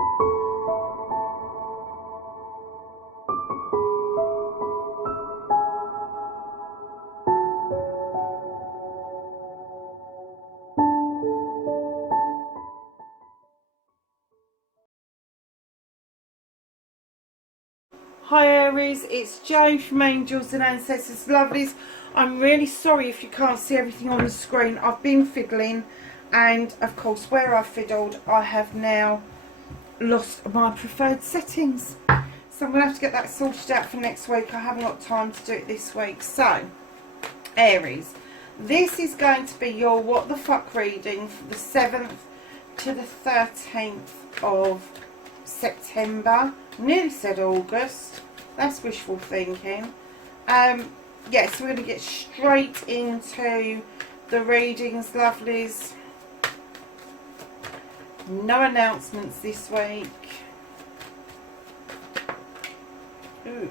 Hi Aries, it's Jo from Angels and Ancestors Lovelies. I'm really sorry if you can't see everything on the screen. I've been fiddling, and of course where I fiddled I have now lost my preferred settings. So I'm going to have to get that sorted out for next week. I haven't got time to do it this week. So Aries, this is going to be your what the fuck reading for the 7th to the 13th of September. Nearly said August. That's wishful thinking. Yeah, so we're going to get straight into the readings, lovelies. No announcements this week. Ooh.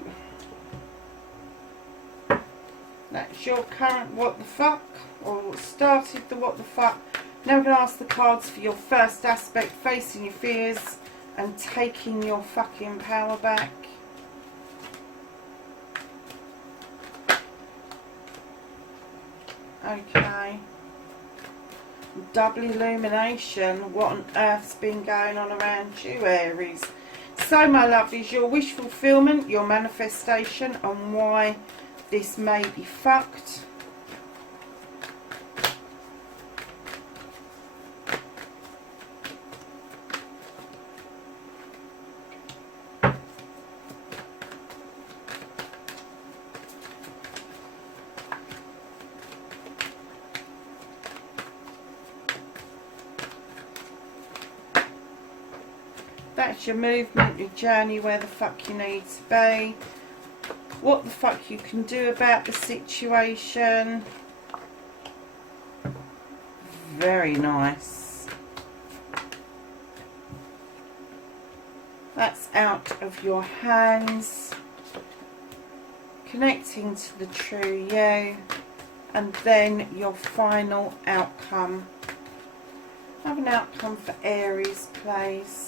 That's your current what the fuck, or what started the what the fuck. Now we're going to ask the cards for your first aspect, facing your fears and taking your fucking power back. Okay. Double illumination. What on earth's been going on around you, Aries? So, my lovelies, your wish fulfillment, your manifestation, and why this may be fucked. That's your movement, your journey, where the fuck you need to be, what the fuck you can do about the situation. Very nice. That's out of your hands. Connecting to the true you. And then your final outcome. Have an outcome for Aries, please.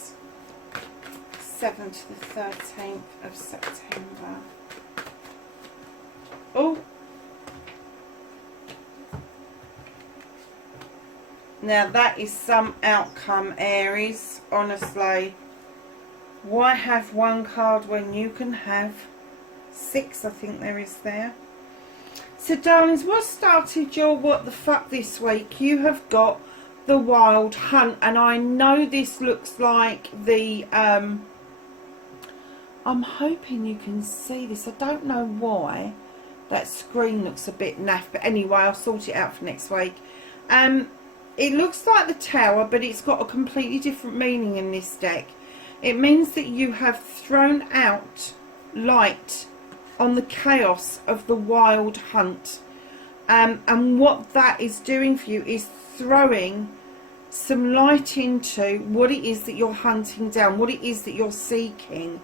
7th to the 13th of September. Oh, now that is some outcome, Aries. Honestly, why have one card when you can have 6? I think there is there. So darlings, what started your what the fuck this week? You have got the Wild Hunt, and I know this looks like the I'm hoping you can see this. I don't know why that screen looks a bit naff, but anyway, I'll sort it out for next week. It looks like the Tower, but it's got a completely different meaning in this deck. It means that you have thrown out light on the chaos of the Wild Hunt. And what that is doing for you is throwing some light into what it is that you're hunting down, what it is that you're seeking.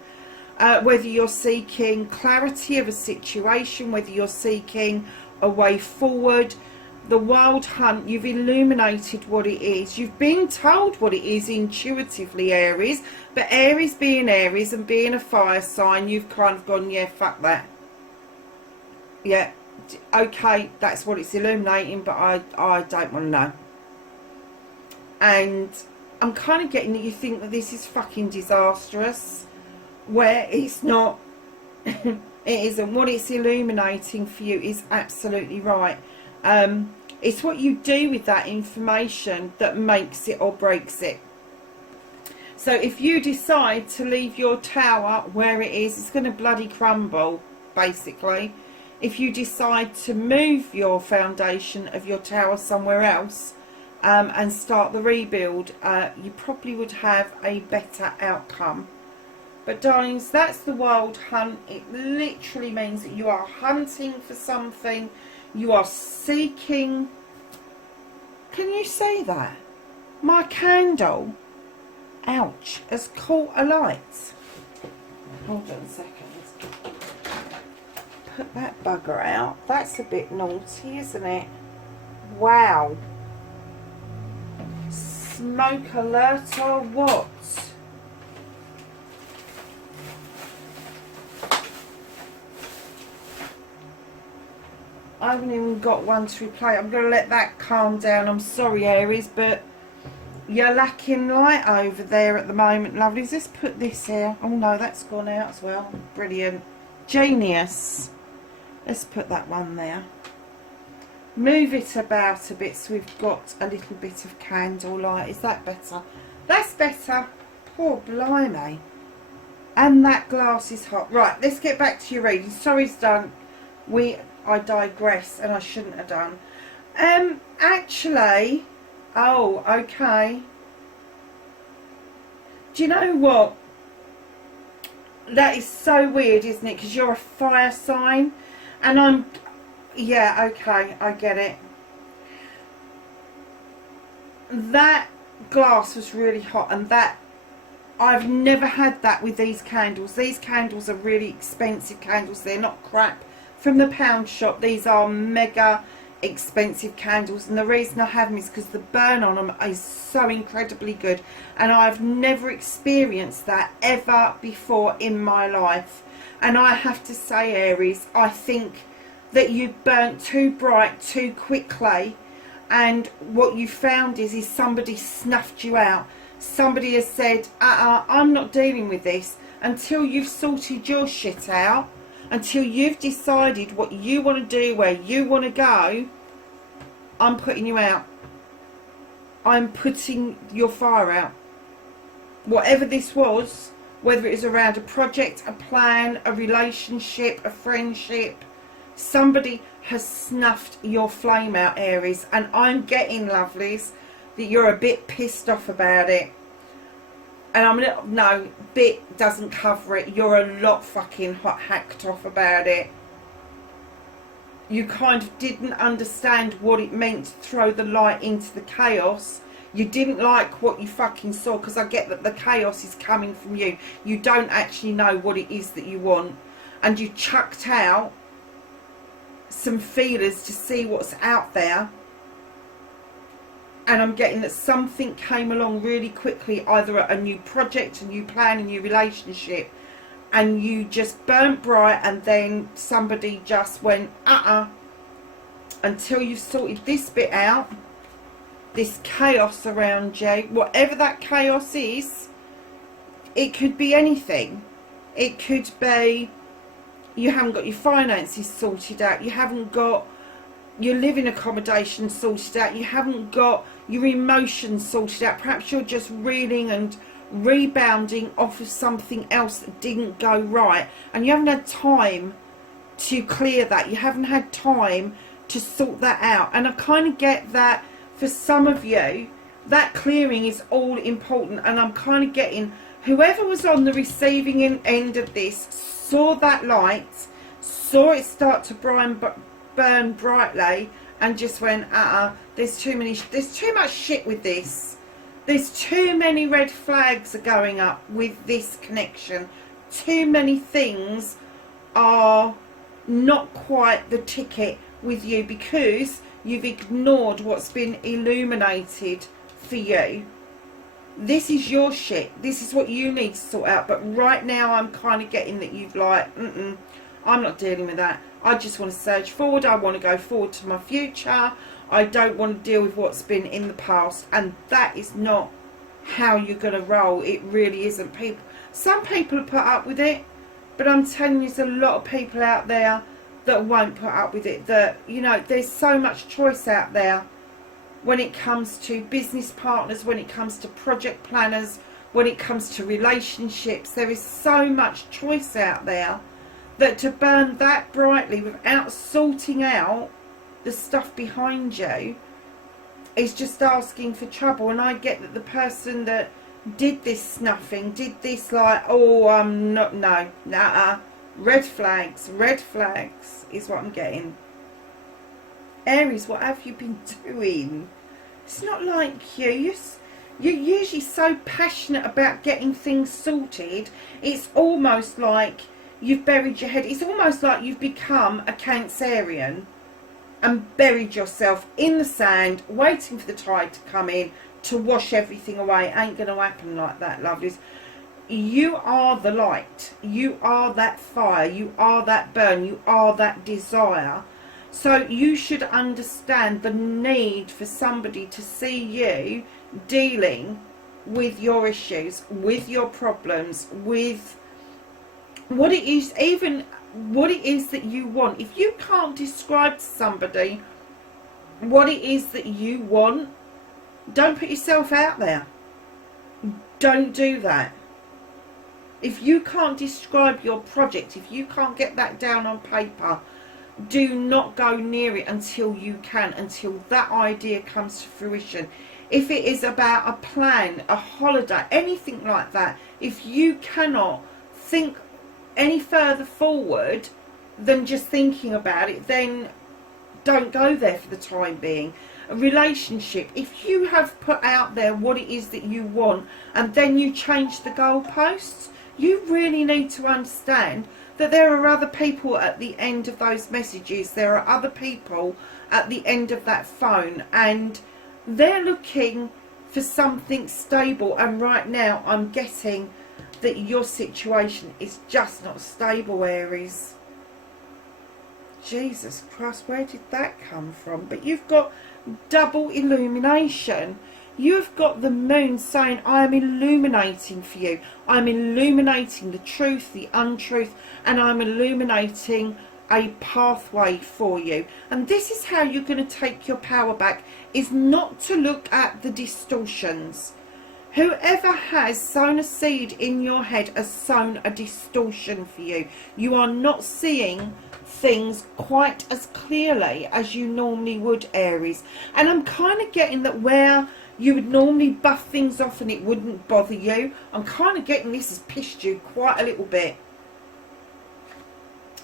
Whether you're seeking clarity of a situation, whether you're seeking a way forward. The Wild Hunt, you've illuminated what it is. You've been told what it is intuitively, Aries. But Aries being Aries and being a fire sign, you've kind of gone, yeah, fuck that. Yeah, okay, that's what it's illuminating, but I don't want to know. And I'm kind of getting that you think that this is fucking disastrous. Where it's not. It isn't. What it's illuminating for you is absolutely right. It's what you do with that information that makes it or breaks it. So if you decide to leave your tower where it is, it's going to bloody crumble, basically. If you decide to move your foundation of your tower somewhere else and start the rebuild, you probably would have a better outcome. But darlings, that's the Wild Hunt. It literally means that you are hunting for something. You are seeking. Can you see that? My candle, ouch, has caught a light. Hold on a second. Put that bugger out. That's a bit naughty, isn't it? Wow. Smoke alert or what? I haven't even got one to replay. I'm going to let that calm down. I'm sorry, Aries, but you're lacking light over there at the moment, lovelies. Let's put this here. Oh, no, that's gone out as well. Brilliant. Genius. Let's put that one there. Move it about a bit so we've got a little bit of candle light. Is that better? That's better. Poor blimey. And that glass is hot. Right, let's get back to your reading. Sorry, it's done. I digress, and I shouldn't have done. Actually, oh, okay. Do you know what? That is so weird, isn't it? Because you're a fire sign, and yeah, okay, I get it. That glass was really hot, and I've never had that with these candles. These candles are really expensive candles. They're not crap from the pound shop. These are mega expensive candles, and the reason I have them is because the burn on them is so incredibly good, and I've never experienced that ever before in my life. And I have to say, Aries, I think that you burnt too bright too quickly, and what you found is somebody snuffed you out. Somebody has said, I'm not dealing with this until you've sorted your shit out, until you've decided what you want to do, where you want to go. I'm putting you out. I'm putting your fire out. Whatever this was, whether it was around a project, a plan, a relationship, a friendship, somebody has snuffed your flame out, Aries. And I'm getting, lovelies, that you're a bit pissed off about it. And no, bit doesn't cover it. You're a lot fucking hot hacked off about it. You kind of didn't understand what it meant to throw the light into the chaos. You didn't like what you fucking saw, because I get that the chaos is coming from you. You don't actually know what it is that you want. And you chucked out some feelers to see what's out there. And I'm getting that something came along really quickly, either a new project, a new plan, a new relationship, and you just burnt bright, and then somebody just went, until you've sorted this bit out, this chaos around you, whatever that chaos is. It could be anything. It could be you haven't got your finances sorted out, you haven't got your living accommodation sorted out, you haven't got your emotions sorted out. Perhaps you're just reeling and rebounding off of something else that didn't go right, and you haven't had time to clear that. You haven't had time to sort that out. And I kind of get that for some of you, that clearing is all important. And I'm kind of getting whoever was on the receiving end of this saw that light, saw it start to burn brightly, and just went, there's too much shit with this. There's too many red flags are going up with this connection. Too many things are not quite the ticket with you, because you've ignored what's been illuminated for you. This is your shit. This is what you need to sort out. But right now I'm kind of getting that you've like, I'm not dealing with that. I just want to surge forward. I want to go forward to my future. I don't want to deal with what's been in the past. And that is not how you're going to roll. It really isn't. Some people put up with it, but I'm telling you, there's a lot of people out there that won't put up with it. That, you know, there's so much choice out there when it comes to business partners, when it comes to project planners, when it comes to relationships. There is so much choice out there that to burn that brightly without sorting out the stuff behind you is just asking for trouble. And I get that the person that did this snuffing, did this like, red flags is what I'm getting. Aries, what have you been doing? It's not like you. You're usually so passionate about getting things sorted. It's almost like you've buried your head. It's almost like you've become a Cancerian and buried yourself in the sand, waiting for the tide to come in to wash everything away. Ain't going to happen like that, lovelies. You are the light. You are that fire. You are that burn. You are that desire. So you should understand the need for somebody to see you dealing with your issues, with your problems, with what it is, even what it is that you want. If you can't describe to somebody what it is that you want, don't put yourself out there. Don't do that. If you can't describe your project, if you can't get that down on paper, do not go near it until you can, until that idea comes to fruition. If it is about a plan, a holiday, anything like that, if you cannot think any further forward than just thinking about it, then don't go there for the time being. A relationship, if you have put out there what it is that you want and then you change the goalposts, you really need to understand that there are other people at the end of those messages. There are other people at the end of that phone, and they're looking for something stable. And right now I'm getting that your situation is just not stable, Aries. Jesus Christ, where did that come from? But you've got double illumination. You've got the moon saying, I am illuminating for you. I'm illuminating the truth, the untruth, and I'm illuminating a pathway for you. And this is how you're going to take your power back, is not to look at the distortions. Whoever has sown a seed in your head has sown a distortion for you. You are not seeing things quite as clearly as you normally would, Aries. And I'm kind of getting that where you would normally buff things off and it wouldn't bother you, I'm kind of getting this has pissed you quite a little bit.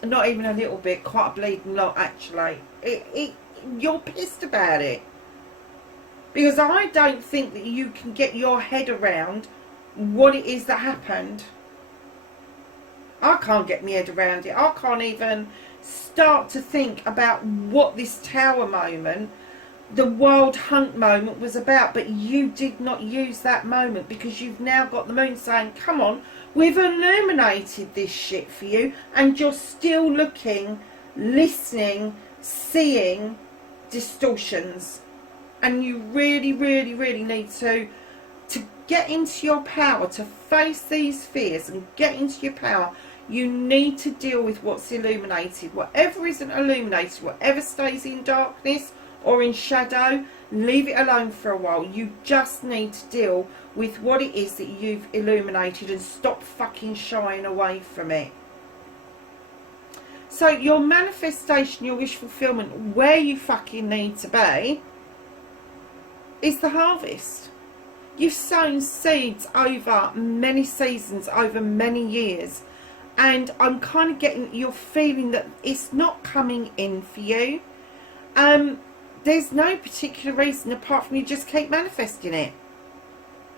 Not even a little bit, quite a bleeding lot actually. You're pissed about it. Because I don't think that you can get your head around what it is that happened. I can't get my head around it. I can't even start to think about what this tower moment, the Wild Hunt moment was about. But you did not use that moment because you've now got the moon saying, come on, we've illuminated this shit for you, and you're still looking, listening, seeing distortions. And you really, really, really need to get into your power, to face these fears and get into your power. You need to deal with what's illuminated. Whatever isn't illuminated, whatever stays in darkness or in shadow, leave it alone for a while. You just need to deal with what it is that you've illuminated and stop fucking shying away from it. So your manifestation, your wish fulfillment, where you fucking need to be is the harvest. You've sown seeds over many seasons, over many years, and I'm kind of getting, you're feeling that it's not coming in for you. There's no particular reason apart from you just keep manifesting it.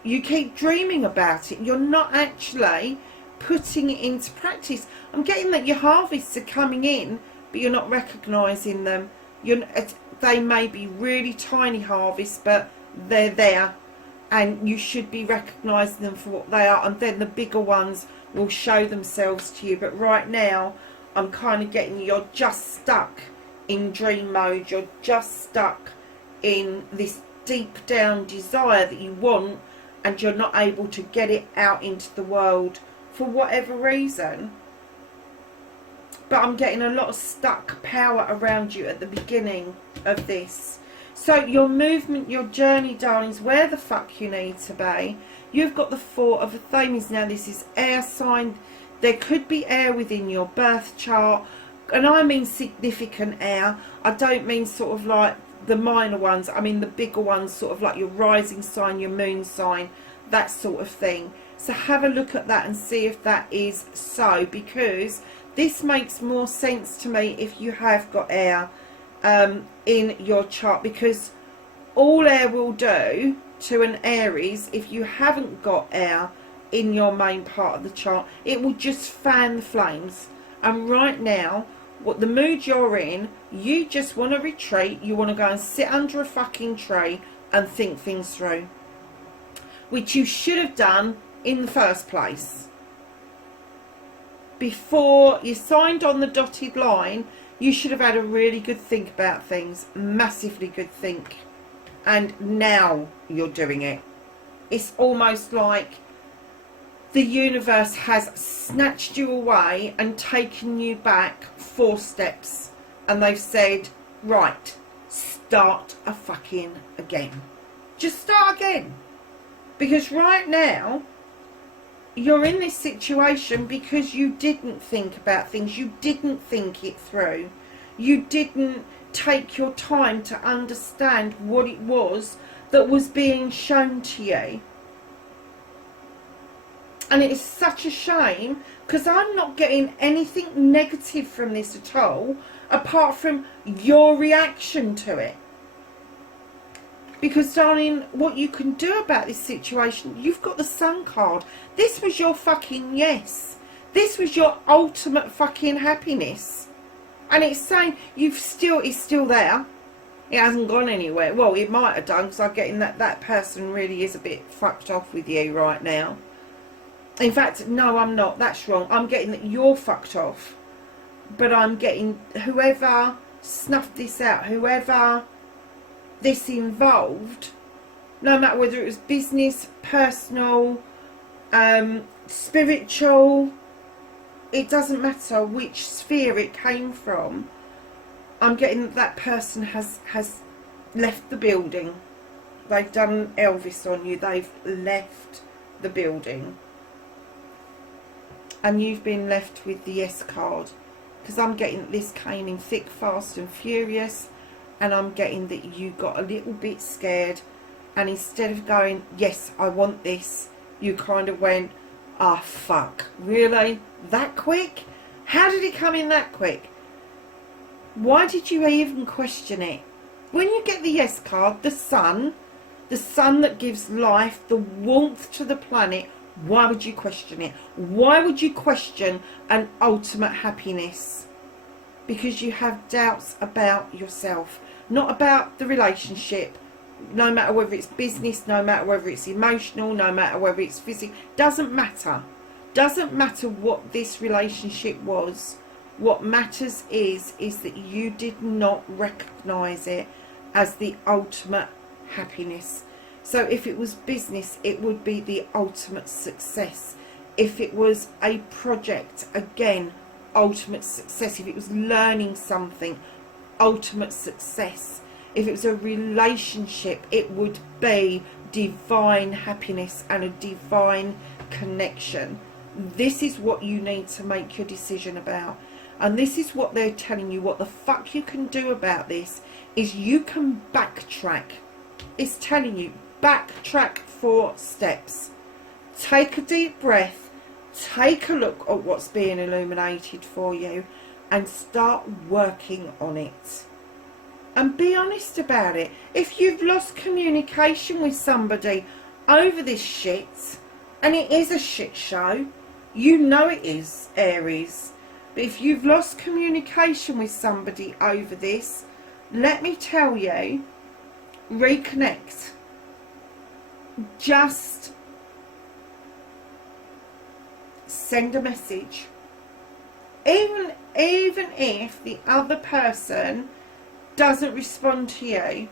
You keep dreaming about it. You're not actually putting it into practice. I'm getting that your harvests are coming in, but you're not recognising them. They may be really tiny harvests, but they're there, and you should be recognising them for what they are, and then the bigger ones will show themselves to you. But right now I'm kind of getting you're just stuck in dream mode. You're just stuck in this deep down desire that you want, and you're not able to get it out into the world for whatever reason. But I'm getting a lot of stuck power around you at the beginning of this. So your movement, your journey, darlings, where the fuck you need to be. You've got the Four of Athames. Now this is air sign. There could be air within your birth chart. And I mean significant air. I don't mean sort of like the minor ones. I mean the bigger ones, sort of like your rising sign, your moon sign, that sort of thing. So have a look at that and see if that is so, because this makes more sense to me if you have got air in your chart, because all air will do to an Aries, if you haven't got air in your main part of the chart, it will just fan the flames. And right now, what the mood you're in, you just want to retreat. You want to go and sit under a fucking tree and think things through, which you should have done in the first place. Before you signed on the dotted line, You should have had a really good think about things, massively good think, and now you're doing it. It's almost like the universe has snatched you away and taken you back 4 steps, and they've said, right, start a fucking again. Just start again. Because right now, you're in this situation because you didn't think about things. You didn't think it through. You didn't take your time to understand what it was that was being shown to you. And it is such a shame, because I'm not getting anything negative from this at all, apart from your reaction to it. Because, darling, what you can do about this situation, you've got the Sun card. This was your fucking yes. This was your ultimate fucking happiness. And it's saying it's still there. It hasn't gone anywhere. Well, it might have done, because I'm getting that person really is a bit fucked off with you right now. In fact, no, I'm not. That's wrong. I'm getting that you're fucked off. But I'm getting whoever snuffed this out, whoever this involved, no matter whether it was business, personal, spiritual, it doesn't matter which sphere it came from, I'm getting that person has left the building. They've done Elvis on you. They've left the building. And you've been left with the yes card. Because I'm getting that this came in thick, fast and furious. And I'm getting that you got a little bit scared. And instead of going, yes, I want this, you kind of went, ah, fuck. Really? That quick? How did it come in that quick? Why did you even question it? When you get the yes card, the sun that gives life, the warmth to the planet, why would you question it? Why would you question an ultimate happiness? Because you have doubts about yourself, not about the relationship, no matter whether it's business, no matter whether it's emotional, no matter whether it's physical, doesn't matter. Doesn't matter what this relationship was. What matters is that you did not recognise it as the ultimate happiness. So if it was business, it would be the ultimate success. If it was a project, again, ultimate success. If it was learning something, ultimate success. If it was a relationship, it would be divine happiness and a divine connection. This is what you need to make your decision about. And this is what they're telling you. What the fuck you can do about this is you can backtrack. It's telling you, backtrack 4 steps. Take a deep breath. Take a look at what's being illuminated for you and start working on it. And be honest about it. If you've lost communication with somebody over this shit, and it is a shit show, you know it is, Aries. But if you've lost communication with somebody over this, let me tell you, reconnect. Just send a message. Even if the other person doesn't respond to you,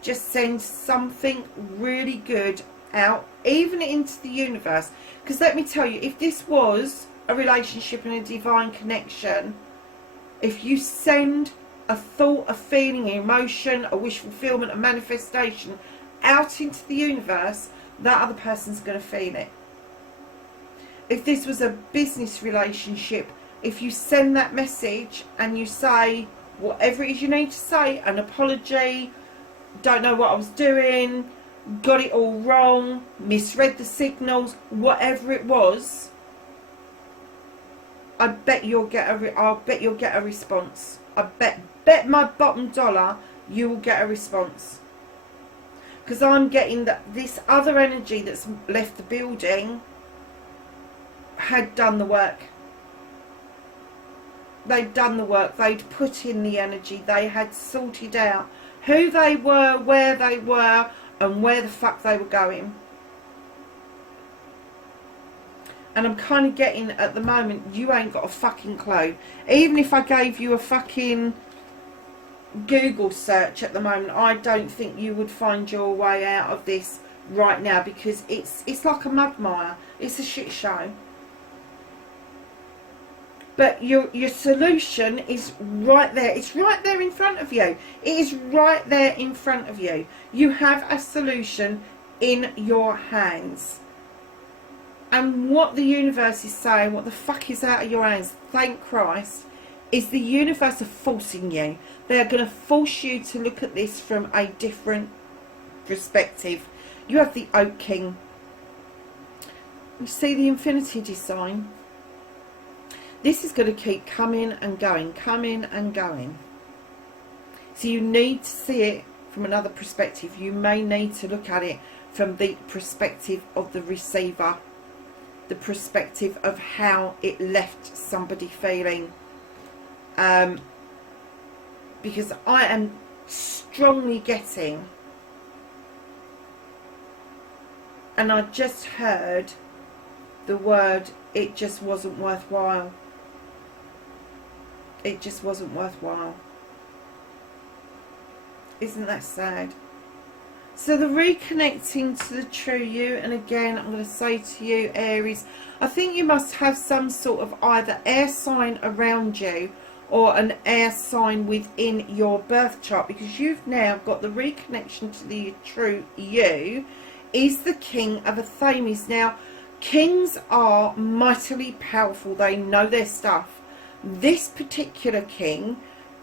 just send something really good out, even into the universe. Because let me tell you, if this was a relationship and a divine connection, if you send a thought, a feeling, an emotion, a wish fulfillment, a manifestation out into the universe, that other person's going to feel it. If this was a business relationship, if you send that message and you say whatever it is you need to say, an apology, don't know what I was doing, got it all wrong, misread the signals, whatever it was, I bet you'll get a response. I bet my bottom dollar you will get a response. Because I'm getting that this other energy that's left the building had done the work. They'd done the work. They'd put in the energy. They had sorted out who they were, where they were, and where the fuck they were going. And I'm kind of getting, at the moment, you ain't got a fucking clue. Even if I gave you a fucking Google search at the moment, I don't think you would find your way out of this right now, because it's like a mudmire. It's a shit show. But your solution is right there. It's right there in front of you. It is right there in front of you. You have a solution in your hands. And what the universe is saying, what the fuck is out of your hands, thank Christ, is the universe are forcing you. They are going to force you to look at this from a different perspective. You have the Oak King. You see the infinity design? This is going to keep coming and going, coming and going. So you need to see it from another perspective. You may need to look at it from the perspective of the receiver, the perspective of how it left somebody feeling. Because I am strongly getting, and I just heard the word, it just wasn't worthwhile. It just wasn't worthwhile. Isn't that sad? So the reconnecting to the true you, and again I'm going to say to you, Aries, I think you must have some sort of either air sign around you or an air sign within your birth chart, because you've now got the reconnection to the true you is the King of Athames. Now, kings are mightily powerful. They know their stuff. This particular king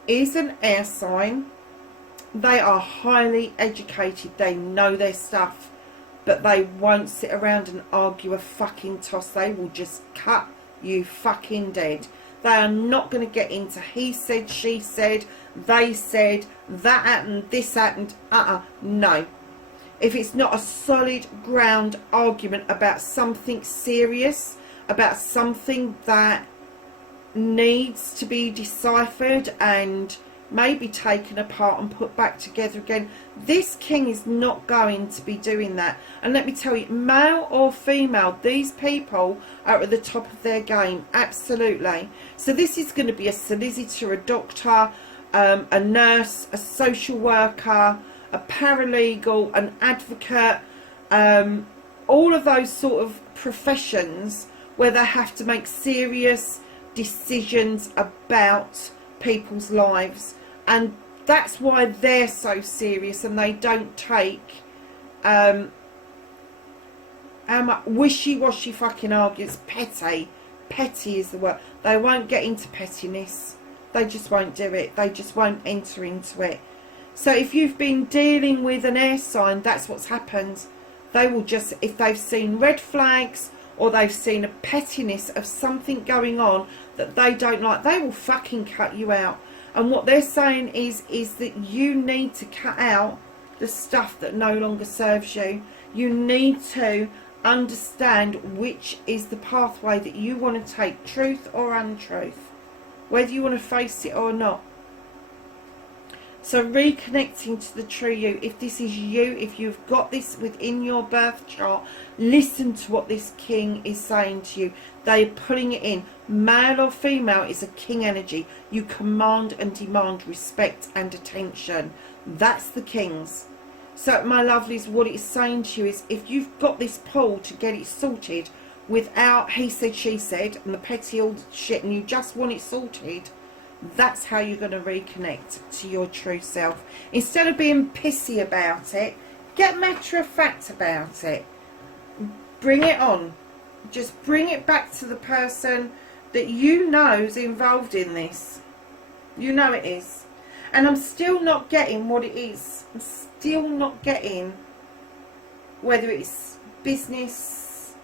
is an air sign. They are highly educated. They know their stuff. But they won't sit around and argue a fucking toss. They will just cut you fucking dead. They are not going to get into he said, she said, they said, that happened, this happened. No. If it's not a solid ground argument about something serious, about something that needs to be deciphered and maybe taken apart and put back together again, this king is not going to be doing that. And let me tell you, male or female, these people are at the top of their game, absolutely. So this is going to be a solicitor, a doctor, a nurse, a social worker, a paralegal, an advocate, all of those sort of professions where they have to make serious decisions about people's lives. And that's why they're so serious, and they don't take wishy-washy fucking arguments. Petty is the word. They won't get into pettiness. They just won't do it. They just won't enter into it. So if you've been dealing with an air sign, that's what's happened. They will just, if they've seen red flags or they've seen a pettiness of something going on that they don't like, they will fucking cut you out. And what they're saying is that you need to cut out the stuff that no longer serves you. You need to understand which is the pathway that you want to take, truth or untruth, whether you want to face it or not. So reconnecting to the true you, if this is you, if you've got this within your birth chart, listen to what this king is saying to you. They are pulling it in. Male or female is a king energy. You command and demand respect and attention. That's the kings. So my lovelies, what it's saying to you is, if you've got this pull to get it sorted without he said, she said, and the petty old shit, and you just want it sorted, that's how you're going to reconnect to your true self. Instead of being pissy about it, get matter of fact about it. Bring it on. Just bring it back to the person that you know is involved in this. You know it is. And I'm still not getting what it is. I'm still not getting whether it's business,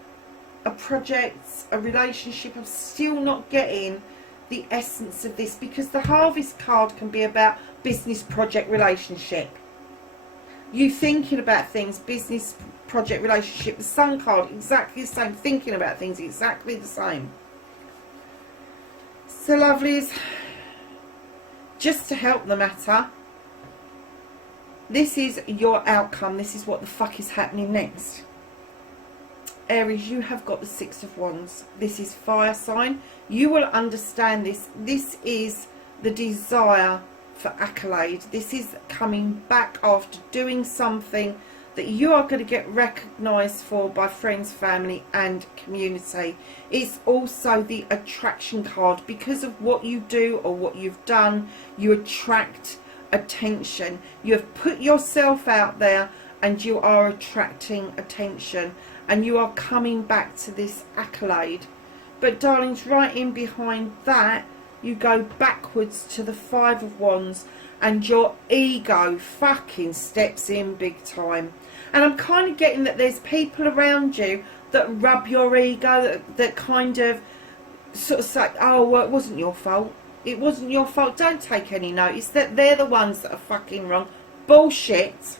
a project, a relationship. I'm still not getting the essence of this, because the Harvest card can be about business, project, relationship. You thinking about things, business, project, relationship. The Sun card, exactly the same. Thinking about things, exactly the same. So lovelies, just to help the matter, this is your outcome. This is what the fuck is happening next. Aries, you have got the Six of Wands. This is fire sign. You will understand this. This is the desire for accolade. This is coming back after doing something that you are going to get recognised for by friends, family and community. It's also the attraction card. Because of what you do or what you've done, you attract attention. You have put yourself out there and you are attracting attention, and you are coming back to this accolade. But darlings, right in behind that, you go backwards to the Five of Wands, and your ego fucking steps in big time. And I'm kind of getting that there's people around you that rub your ego, that kind of sort of say, oh, well, it wasn't your fault. It wasn't your fault. Don't take any notice. That they're the ones that are fucking wrong. Bullshit.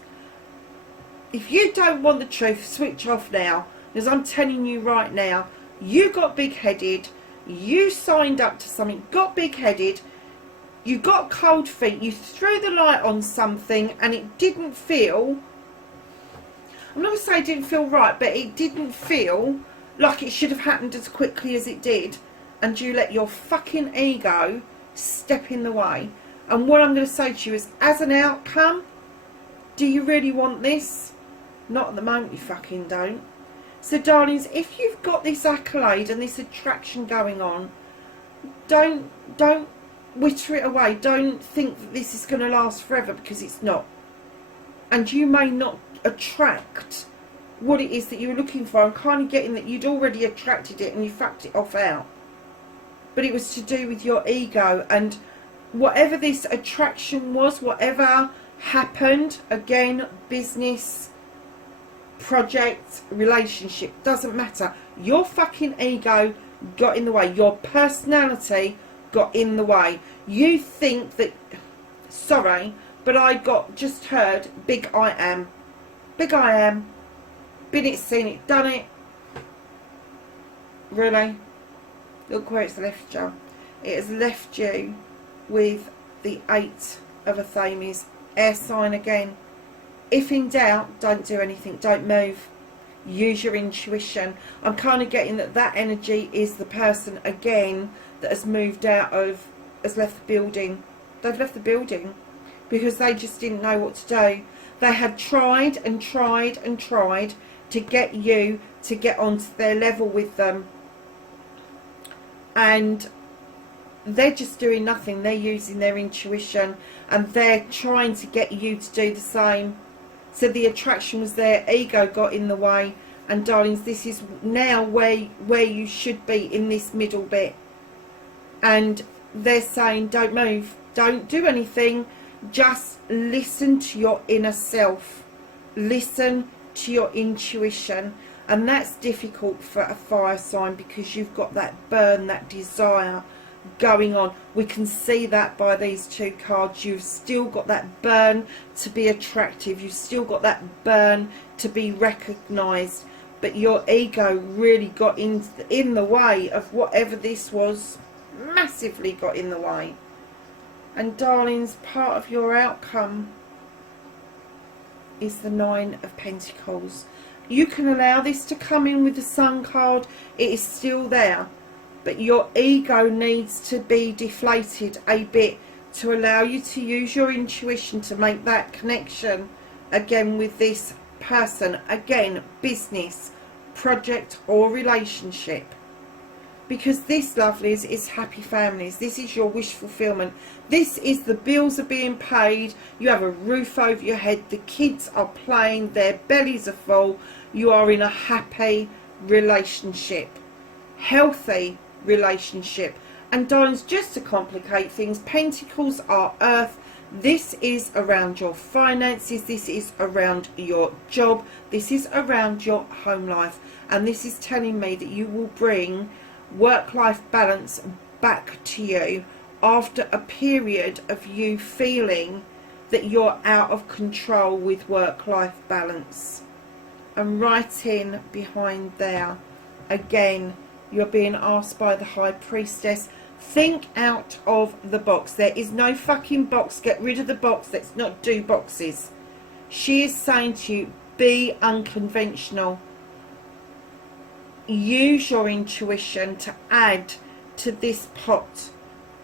If you don't want the truth, switch off now. Because I'm telling you right now, you got big-headed. You signed up to something, got big-headed. You got cold feet. You threw the light on something and it didn't feel... I'm not going to say it didn't feel right, but it didn't feel like it should have happened as quickly as it did. And you let your fucking ego step in the way. And what I'm going to say to you is, as an outcome, do you really want this? Not at the moment, you fucking don't. So darlings, if you've got this accolade and this attraction going on, don't witter it away. Don't think that this is going to last forever, because it's not. And you may not attract what it is that you're looking for. I'm kind of getting that you'd already attracted it and you fucked it off out. But it was to do with your ego, and whatever this attraction was, whatever happened, again, business, project, relationship, doesn't matter. Your fucking ego got in the way. Your personality got in the way. You think that, sorry, but I just heard big I am. Big I am. Been it, seen it, done it. Really? Look where it's left you. It has left you with the Eight of Athames. Air sign again. If in doubt, don't do anything. Don't move. Use your intuition. I'm kind of getting that energy is the person again that has moved out of, has left the building. They've left the building because they just didn't know what to do. They had tried and tried and tried to get you to get onto their level with them. And they're just doing nothing. They're using their intuition and they're trying to get you to do the same. So the attraction was there, ego got in the way, and darlings, this is now where you should be in this middle bit. And they're saying, don't move, don't do anything, just listen to your inner self, listen to your intuition. And that's difficult for a fire sign because you've got that burn, that desire going on. We can see that by these two cards. You've still got that burn to be attractive. You've still got that burn to be recognised. But your ego really got in the way of whatever this was. Massively got in the way. And darlings, part of your outcome is the Nine of Pentacles. You can allow this to come in with the Sun card. It is still there. But your ego needs to be deflated a bit to allow you to use your intuition to make that connection again with this person. Again, business, project or relationship. Because this, lovelies, is happy families. This is your wish fulfillment. This is the bills are being paid. You have a roof over your head. The kids are playing. Their bellies are full. You are in a happy relationship. Healthy relationship. And darlings, just to complicate things, Pentacles are earth. This is around your finances. This is around your job. This is around your home life. And this is telling me that you will bring work-life balance back to you after a period of you feeling that you're out of control with work-life balance. And right in behind there, again, you're being asked by the High Priestess, think out of the box. There is no fucking box. Get rid of the box. Let's not do boxes. She is saying to you, be unconventional. use your intuition to add to this pot,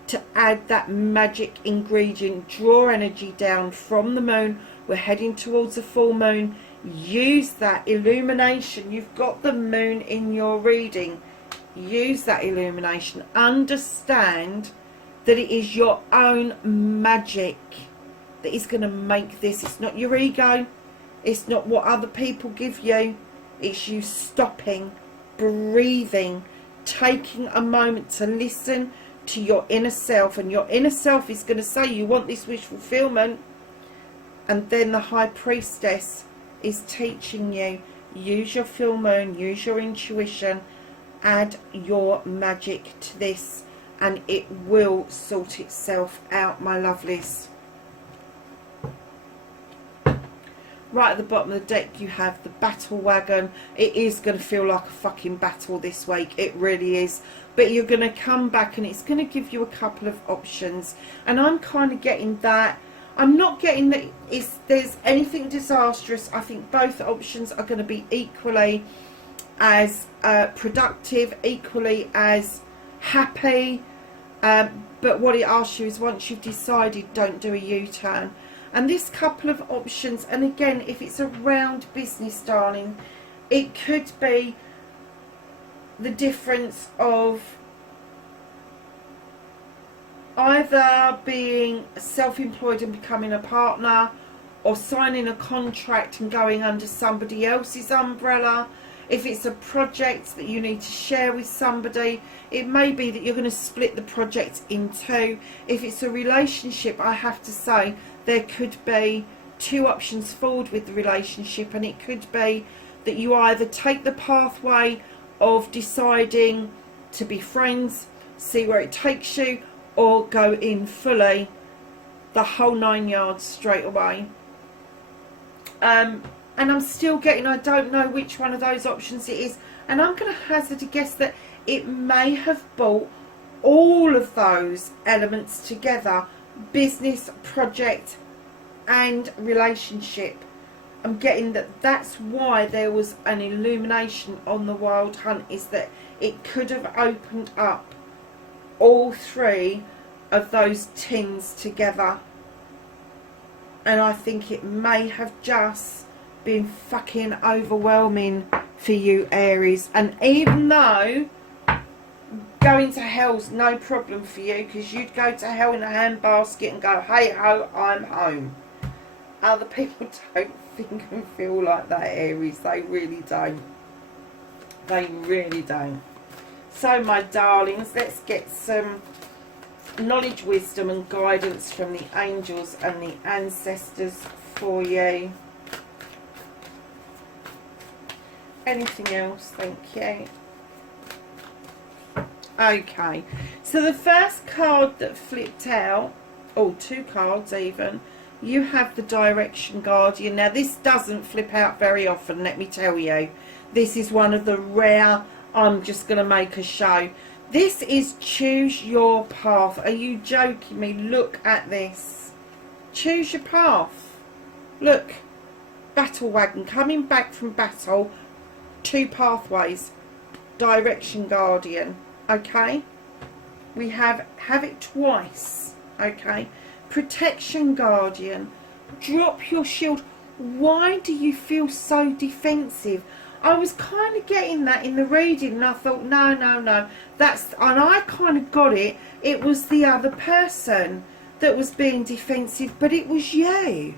to add that magic ingredient. Draw energy down from the moon. We're heading towards a full moon. Use that illumination. You've got the moon in your reading. Use that illumination. Understand that it is your own magic that is going to make this. It's not your ego. It's not what other people give you. It's you stopping, breathing, taking a moment to listen to your inner self. And your inner self is going to say you want this wish fulfillment. And then the High Priestess is teaching you, use your full moon, use your intuition, add your magic to this, and it will sort itself out, my lovelies. Right at the bottom of the deck you have the battle wagon. It is going to feel like a fucking battle this week, it really is, but you're going to come back and it's going to give you a couple of options. And I'm kind of getting that. I'm not getting that there's anything disastrous. I think both options are going to be equally as productive, equally as happy, but what it asks you is, once you've decided, don't do a U-turn. And this couple of options, and again, if it's around business, darling, it could be the difference of either being self-employed and becoming a partner, or signing a contract and going under somebody else's umbrella. If it's a project that you need to share with somebody, it may be that you're going to split the project in two. If it's a relationship, I have to say, there could be two options forward with the relationship, and it could be that you either take the pathway of deciding to be friends, see where it takes you, or go in fully, the whole 9 yards straight away. And I'm still getting, I don't know which one of those options it is, and I'm going to hazard a guess that it may have brought all of those elements together: business, project and relationship. I'm getting that that's why there was an illumination on the Wild Hunt, is that it could have opened up all three of those tins together. And I think it may have just been fucking overwhelming for you, Aries. And even though going to hell's no problem for you, because you'd go to hell in a handbasket and go, hey ho, I'm home. Other people don't think and feel like that, Aries. They really don't. They really don't. So, my darlings, let's get some knowledge, wisdom and guidance from the angels and the ancestors for you. Anything else? Thank you. Okay, so the first card that flipped out, or two cards even, you have the Direction Guardian. Now this doesn't flip out very often, let me tell you. This is one of the rare, I'm just going to make a show. This is choose your path. Are you joking me? Look at this. Choose your path. Look, battle wagon coming back from battle. Two pathways. Direction Guardian. Okay, we have it twice. Okay, Protection Guardian. Drop your shield. Why do you feel so defensive? I was kind of getting that in the reading, and I thought, no, that's, and I kind of got it. It was the other person that was being defensive, but it was you,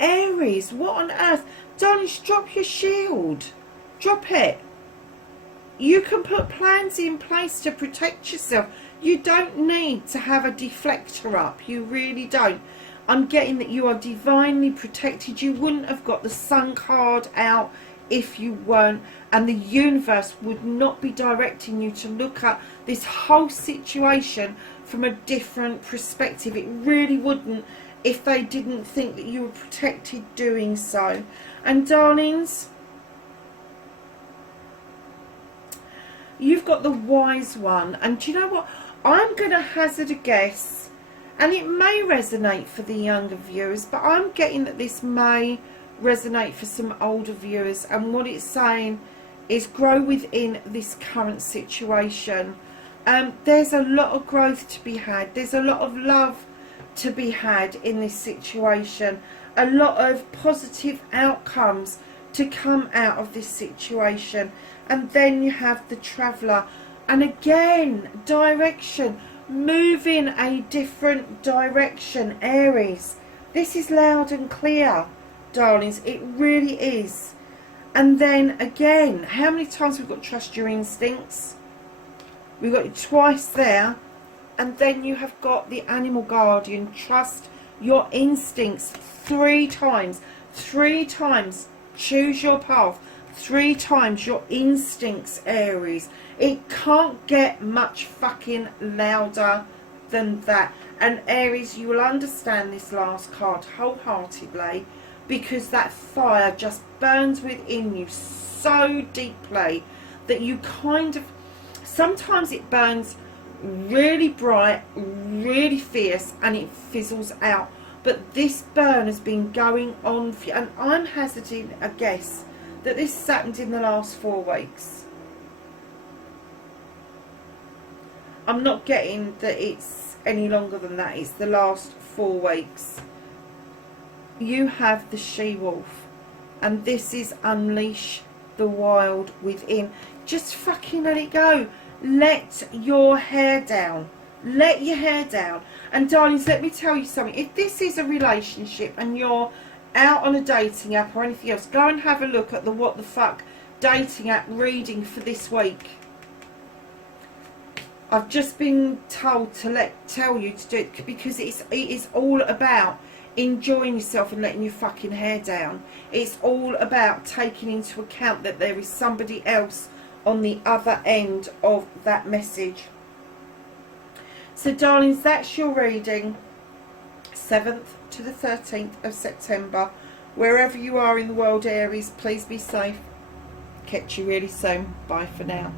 Aries. What on earth? Darling, drop your shield. Drop it. You can put plans in place to protect yourself. You don't need to have a deflector up. You really don't. I'm getting that you are divinely protected. You wouldn't have got the Sun card out if you weren't. And the universe would not be directing you to look at this whole situation from a different perspective. It really wouldn't if they didn't think that you were protected doing so. And darlings, you've got the Wise One. And do you know what? I'm going to hazard a guess, and it may resonate for the younger viewers, but I'm getting that this may resonate for some older viewers. And what it's saying is grow within this current situation. There's a lot of growth to be had. There's a lot of love to be had in this situation. A lot of positive outcomes to come out of this situation. And then you have the Traveller. And again, direction. Move in a different direction, Aries. This is loud and clear, darlings. It really is. And then again, how many times we've got trust your instincts? We've got it twice there. And then you have got the Animal Guardian. Trust your instincts 3 times. 3 times. Choose your path. 3 times your instincts, Aries. It can't get much fucking louder than that. And Aries, you will understand this last card wholeheartedly, because that fire just burns within you so deeply that you kind of, sometimes it burns really bright, really fierce, and it fizzles out. But this burn has been going on for you, and I'm hazarding a guess that this has happened in the last 4 weeks. I'm not getting that it's any longer than that. It's the last 4 weeks. You have the she-wolf, and this is unleash the wild within. Just fucking let it go. Let your hair down. Let your hair down. And darlings, let me tell you something. If this is a relationship and you're out on a dating app or anything else, go and have a look at the What the Fuck dating app reading for this week. I've just been told to tell you to do it, because it is all about enjoying yourself and letting your fucking hair down. It's all about taking into account that there is somebody else on the other end of that message. So darlings, that's your reading, 7th to the 13th of September. Wherever you are in the world, Aries, please be safe. Catch you really soon. Bye for now.